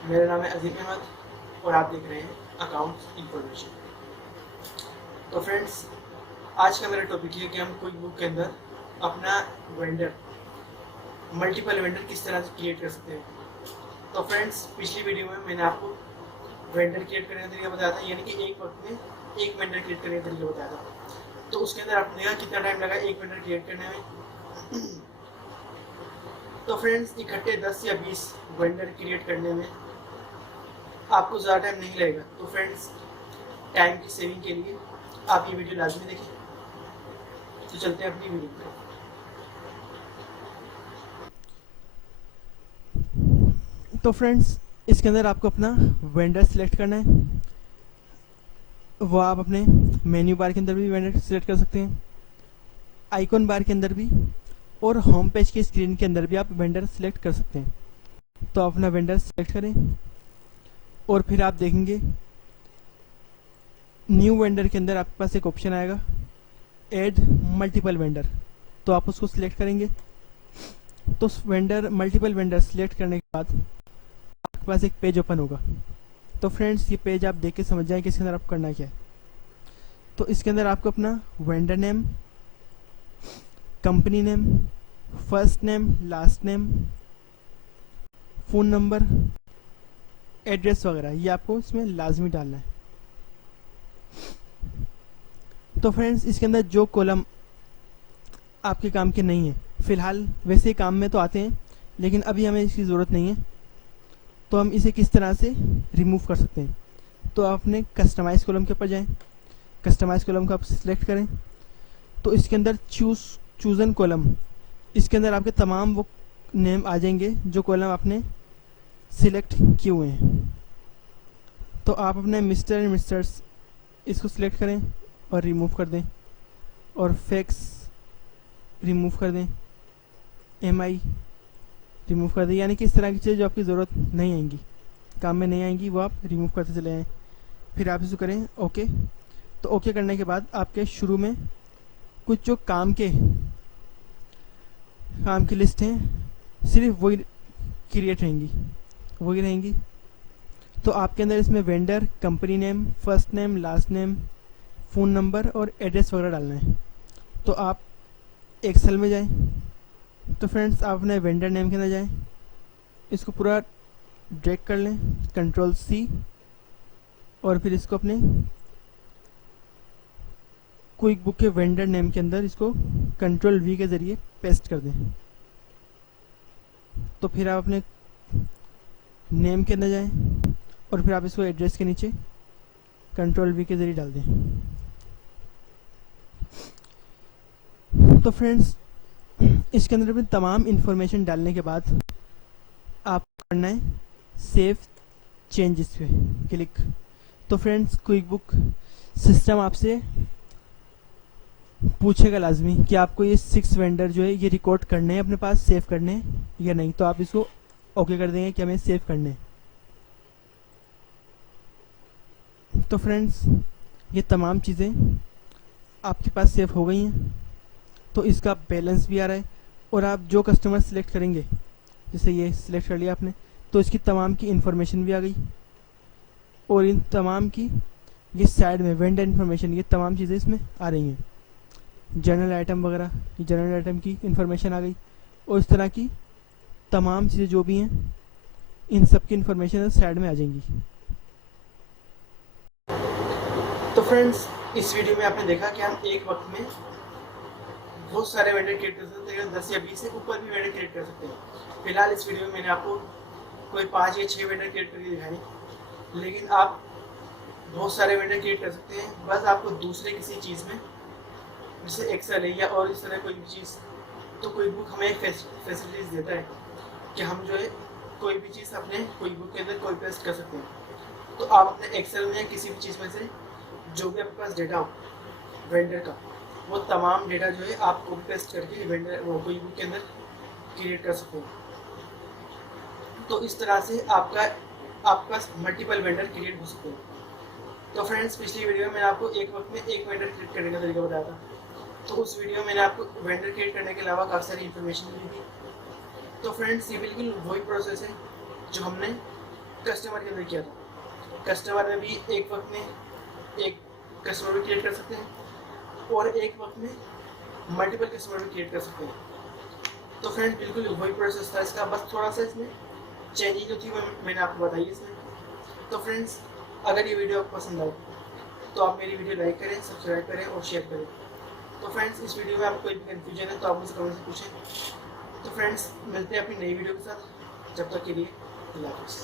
मेरा नाम है अजीम अहमद और आप देख रहे हैं अकाउंट्स इंफॉर्मेशन। तो फ्रेंड्स, आज का मेरा टॉपिक है कि हम कोई बुक के अंदर अपना वेंडर मल्टीपल वेंडर किस तरह से क्रिएट कर सकते हैं। तो फ्रेंड्स, पिछली वीडियो में मैंने आपको वेंडर क्रिएट करने का तरीका बताया था, यानी कि एक वक्त में एक वेंडर क्रिएट करने का तरीका बताया था। तो उसके अंदर आपने देखा कितना टाइम लगा एक वेंडर क्रिएट करने में। तो फ्रेंड्स, इकट्ठे 10 या 20 वेंडर क्रिएट करने में आपको ज़्यादा टाइम नहीं लगेगा। तो फ्रेंड्स, टाइम की सेविंग के लिए आप ये वीडियो लाजमी देखें। तो चलते हैं अपनी वीडियो पे। तो फ्रेंड्स, इसके अंदर आपको अपना वेंडर सिलेक्ट करना है। वो आप अपने मेन्यू बार के अंदर भी वेंडर सिलेक्ट कर सकते हैं, आइकॉन बार के अंदर भी, और होम पेज की स्क्रीन के अंदर भी आप वेंडर सिलेक्ट कर सकते हैं। तो आप अपना वेंडर सिलेक्ट करें और फिर आप देखेंगे न्यू वेंडर के अंदर आपके पास एक ऑप्शन आएगा, ऐड मल्टीपल वेंडर। तो आप उसको सिलेक्ट करेंगे। तो वेंडर मल्टीपल वेंडर सिलेक्ट करने के बाद आपके पास एक पेज ओपन होगा। तो फ्रेंड्स, ये पेज आप देख के समझ जाएं कि इसके अंदर आपको करना क्या है। तो इसके अंदर आपको अपना vendor name, company name, first name, last name, phone number, address वगैरह ये आपको इसमें लाजमी डालना है। तो फ्रेंड्स, इसके अंदर जो कॉलम आपके काम के नहीं है, फ़िलहाल वैसे काम में तो आते हैं, लेकिन अभी हमें इसकी ज़रूरत नहीं है, तो हम इसे किस तरह से रिमूव कर सकते हैं। तो आप अपने कस्टमाइज कॉलम के ऊपर जाएं, कस्टमाइज कॉलम को आप सिलेक्ट करें। तो इसके अंदर चूज़न कॉलम, इसके अंदर आपके तमाम वो नेम आ जाएंगे जो कॉलम आपने सिलेक्ट किए हुए हैं। तो आप अपने मिस्टर एंड मिस्टर्स इसको सिलेक्ट करें और रिमूव कर दें, और फैक्स रिमूव कर दें, एमआई रिमूव कर दें, यानी कि इस तरह की चीज़ें जो आपकी ज़रूरत नहीं आएंगी, काम में नहीं आएंगी, वो आप रिमूव करते चले जाएँ। फिर आप इसको करें ओके। तो ओके करने के बाद आपके शुरू में कुछ जो काम की लिस्ट हैं सिर्फ वही क्रिएट रहेंगी, वही रहेंगी। तो आपके अंदर इसमें vendor, company name, first name, last name, phone number और एड्रेस वगैरह डालना है। तो आप एक्सेल में जाएं। तो फ्रेंड्स, आप अपने वेंडर नेम के अंदर जाएं, इसको पूरा ड्रैग कर लें, कंट्रोल सी, और फिर इसको अपने क्विक बुक के वेंडर नेम के अंदर इसको कंट्रोल वी के ज़रिए पेस्ट कर दें। तो फिर आप अपने नेम के अंदर जाएं और फिर आप इसको एड्रेस के नीचे कंट्रोल वी के ज़रिए डाल दें। तो फ्रेंड्स, इसके अंदर अपनी तमाम इन्फॉर्मेशन डालने के बाद आपको करना है सेव चेंजेस पे क्लिक। तो फ्रेंड्स, क्विक बुक सिस्टम आपसे पूछेगा लाजमी कि आपको ये 6 वेंडर जो है ये रिकॉर्ड करने हैं, अपने पास सेव करने हैं या नहीं। तो आप इसको ओके कर देंगे कि हमें सेव करने हैं। तो फ्रेंड्स, ये तमाम चीज़ें आपके पास सेव हो गई हैं। तो इसका बैलेंस भी आ रहा है, और आप जो कस्टमर सेलेक्ट करेंगे, जैसे ये सिलेक्ट कर लिया आपने, तो इसकी तमाम की इन्फॉर्मेशन भी आ गई, और इन तमाम की ये साइड में वेंडर इन्फॉर्मेशन, ये तमाम चीज़ें इसमें आ रही हैं। जनरल आइटम वगैरह, ये जनरल आइटम की इन्फॉर्मेशन आ गई, और इस तरह की तमाम चीज़ें जो भी हैं, इन सब की इन्फॉर्मेशन साइड में आ जाएंगी। तो फ्रेंड्स, इस वीडियो में आपने देखा कि हम एक वक्त में बहुत सारे वेंडर क्रिएट कर सकते हैं, 10 या 20 से ऊपर भी वेंडर क्रिएट कर सकते हैं। फिलहाल इस वीडियो में मैंने आपको कोई 5 या 6 वेंडर क्रिएट करके दिखाए, लेकिन आप बहुत सारे वेंडर क्रिएट कर सकते हैं। बस आपको दूसरे किसी चीज़ में, जैसे एक्सेल है या और इस तरह कोई भी चीज़, तो कोई बुक हमें फैसिलिटीज़ देता है कि हम जो है कोई भी चीज़ अपने कोई बुक के अंदर कॉपी पेस्ट कर सकते हैं। तो आप अपने एक्सेल में या किसी भी चीज़ में से जो भी आपके पास डेटा हो वेंडर का, वो तमाम डेटा जो है आप कॉपी पेस्ट करके वेंडर वो कोई बुक के अंदर क्रिएट कर सकते हैं। तो इस तरह से आपके पास मल्टीपल वेंडर क्रिएट हो सकते हैं। तो फ्रेंड्स, पिछली वीडियो में मैंने आपको एक वक्त में एक वेंडर क्रिएट करने का तरीका बताया था। तो उस वीडियो में मैंने आपको वेंडर क्रिएट करने के अलावा काफ़ी सारी इन्फॉर्मेशन दी थी। तो फ्रेंड्स, ये बिल्कुल वही प्रोसेस है जो हमने कस्टमर के अंदर किया था, कस्टमर में भी एक वक्त में एक कस्टमर भी क्रिएट कर सकते हैं और एक वक्त में मल्टीपल कस्टमर भी क्रिएट कर सकते हैं। तो फ्रेंड्स बिल्कुल वही प्रोसेस था इसका, बस थोड़ा सा इसमें चेंजिंग जो थी वो मैंने आपको बताई इसमें। तो फ्रेंड्स अगर ये वीडियो आपको पसंद आए तो आप मेरी वीडियो लाइक करें, सब्सक्राइब करें और शेयर करें। तो फ्रेंड्स इस वीडियो में आपको कोई भी कन्फ्यूजन है तो आप मुझसे कमेंट से पूछें। तो फ्रेंड्स मिलते हैं अपनी नई वीडियो के साथ, जब तक के लिए अल्लाह हाफ़िज़।